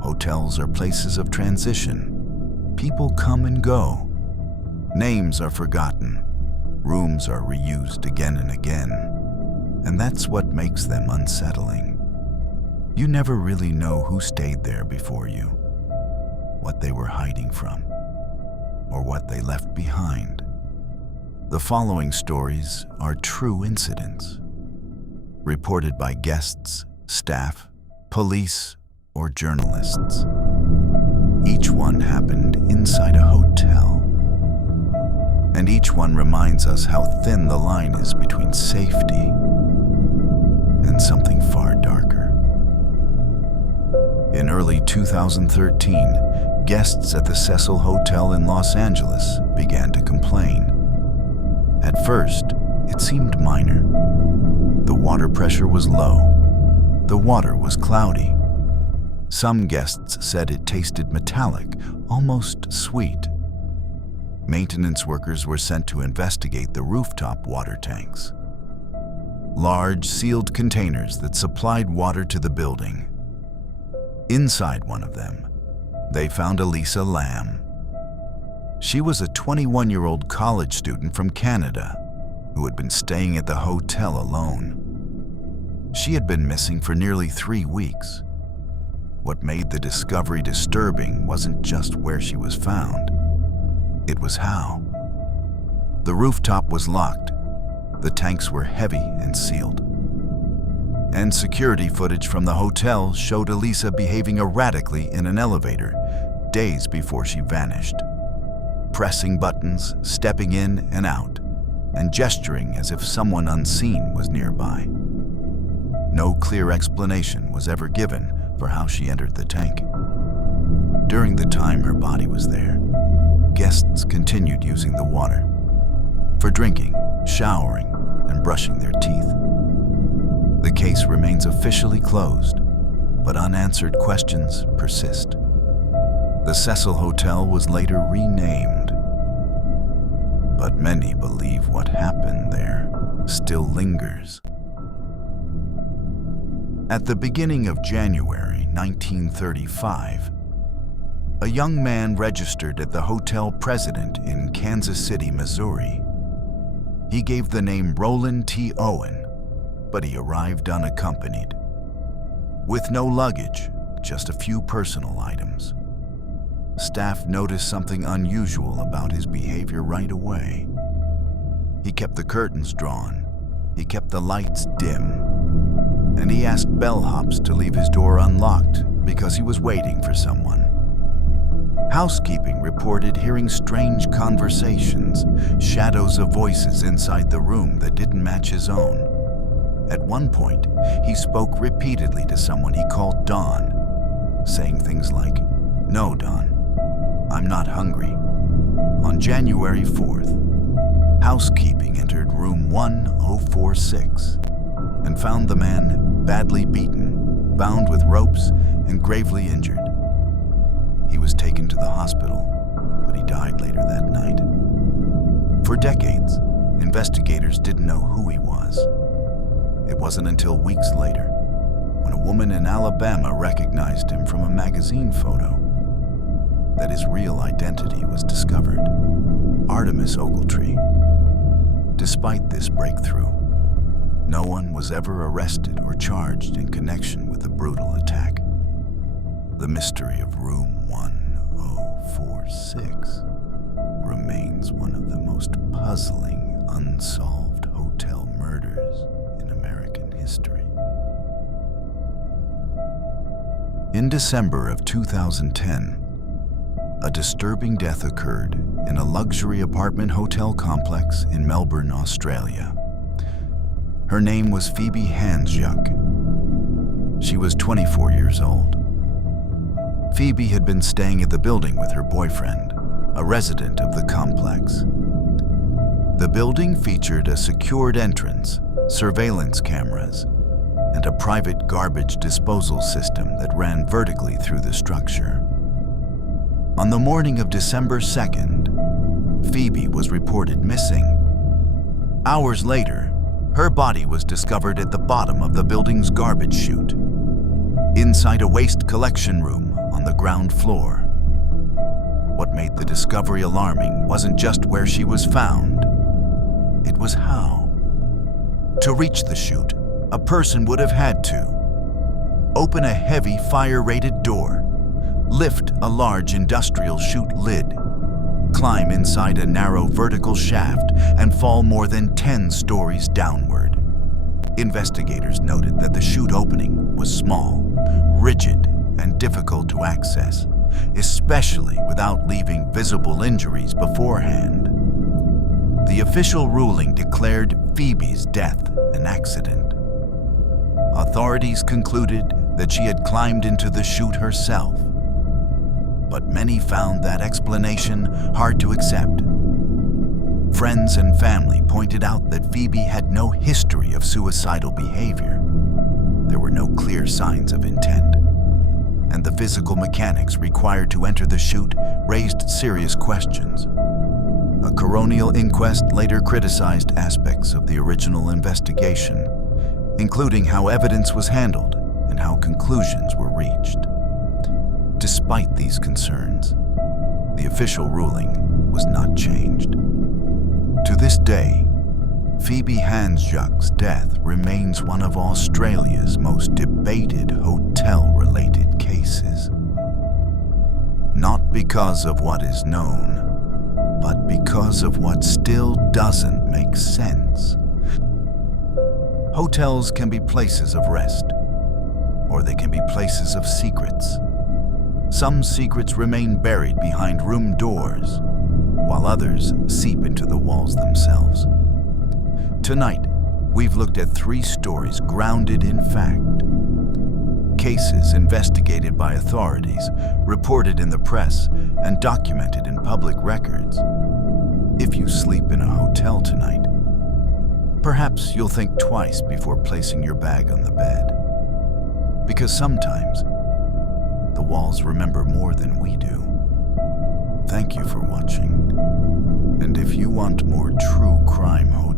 Hotels are places of transition. People come and go. Names are forgotten. Rooms are reused again and again. And that's what makes them unsettling. You never really know who stayed there before you, what they were hiding from, or what they left behind. The following stories are true incidents, reported by guests, staff, police, or journalists. Each one happened inside a hotel. And each one reminds us how thin the line is between safety and something far darker. In early 2013, guests at the Cecil Hotel in Los Angeles began to complain. At first, it seemed minor. The water pressure was low. The water was cloudy. Some guests said it tasted metallic, almost sweet. Maintenance workers were sent to investigate the rooftop water tanks, large sealed containers that supplied water to the building. Inside one of them, they found Elisa Lamb. She was a 21-year-old college student from Canada who had been staying at the hotel alone. She had been missing for nearly 3 weeks. What made the discovery disturbing wasn't just where she was found. It was how. The rooftop was locked. The tanks were heavy and sealed. And security footage from the hotel showed Elisa behaving erratically in an elevator days before she vanished, pressing buttons, stepping in and out, and gesturing as if someone unseen was nearby. No clear explanation was ever given for how she entered the tank. During the time her body was there, guests continued using the water for drinking, showering, and brushing their teeth. The case remains officially closed, but unanswered questions persist. The Cecil Hotel was later renamed, but many believe what happened there still lingers. At the beginning of January 1935, a young man registered at the hotel president in Kansas City, Missouri. He gave the name Roland T. Owen, but he arrived unaccompanied. With no luggage, just a few personal items. Staff noticed something unusual about his behavior right away. He kept the curtains drawn, he kept the lights dim, and he asked bellhops to leave his door unlocked because he was waiting for someone. Housekeeping reported hearing strange conversations, shadows of voices inside the room that didn't match his own. At one point, he spoke repeatedly to someone he called Don, saying things like, "No, Don, I'm not hungry." On January 4th, housekeeping entered room 1046 and found the man badly beaten, bound with ropes, and gravely injured. He was taken to the hospital, but he died later that night. For decades, investigators didn't know who he was. It wasn't until weeks later, when a woman in Alabama recognized him from a magazine photo, that his real identity was discovered: Artemis Ogletree. Despite this breakthrough, no one was ever arrested or charged in connection with the brutal attack. The mystery of room 1046 remains one of the most puzzling, unsolved hotel murders in American history. In December of 2010, a disturbing death occurred in a luxury apartment hotel complex in Melbourne, Australia. Her name was Phoebe Handsjuk. She was 24 years old. Phoebe had been staying at the building with her boyfriend, a resident of the complex. The building featured a secured entrance, surveillance cameras, and a private garbage disposal system that ran vertically through the structure. On the morning of December 2nd, Phoebe was reported missing. Hours later, her body was discovered at the bottom of the building's garbage chute, inside a waste collection room on the ground floor. What made the discovery alarming wasn't just where she was found, it was how. To reach the chute, a person would have had to open a heavy fire-rated door, lift a large industrial chute lid, climb inside a narrow vertical shaft, and fall more than 10 stories downward. Investigators noted that the chute opening was small, rigid, and difficult to access, especially without leaving visible injuries beforehand. The official ruling declared Phoebe's death an accident. Authorities concluded that she had climbed into the chute herself, but many found that explanation hard to accept. Friends and family pointed out that Phoebe had no history of suicidal behavior. There were no clear signs of intent, and the physical mechanics required to enter the chute raised serious questions. A coronial inquest later criticized aspects of the original investigation, including how evidence was handled and how conclusions were reached. Despite these concerns, the official ruling was not changed. To this day, Phoebe Handsjuk's death remains one of Australia's most debated hotel-related cases. Not because of what is known, but because of what still doesn't make sense. Hotels can be places of rest, or they can be places of secrets. Some secrets remain buried behind room doors, while others seep into the walls themselves. Tonight, we've looked at 3 stories grounded in fact. Cases investigated by authorities, reported in the press, and documented in public records. If you sleep in a hotel tonight, perhaps you'll think twice before placing your bag on the bed. Because sometimes, the walls remember more than we do. Thank you for watching. And if you want more true crime hotel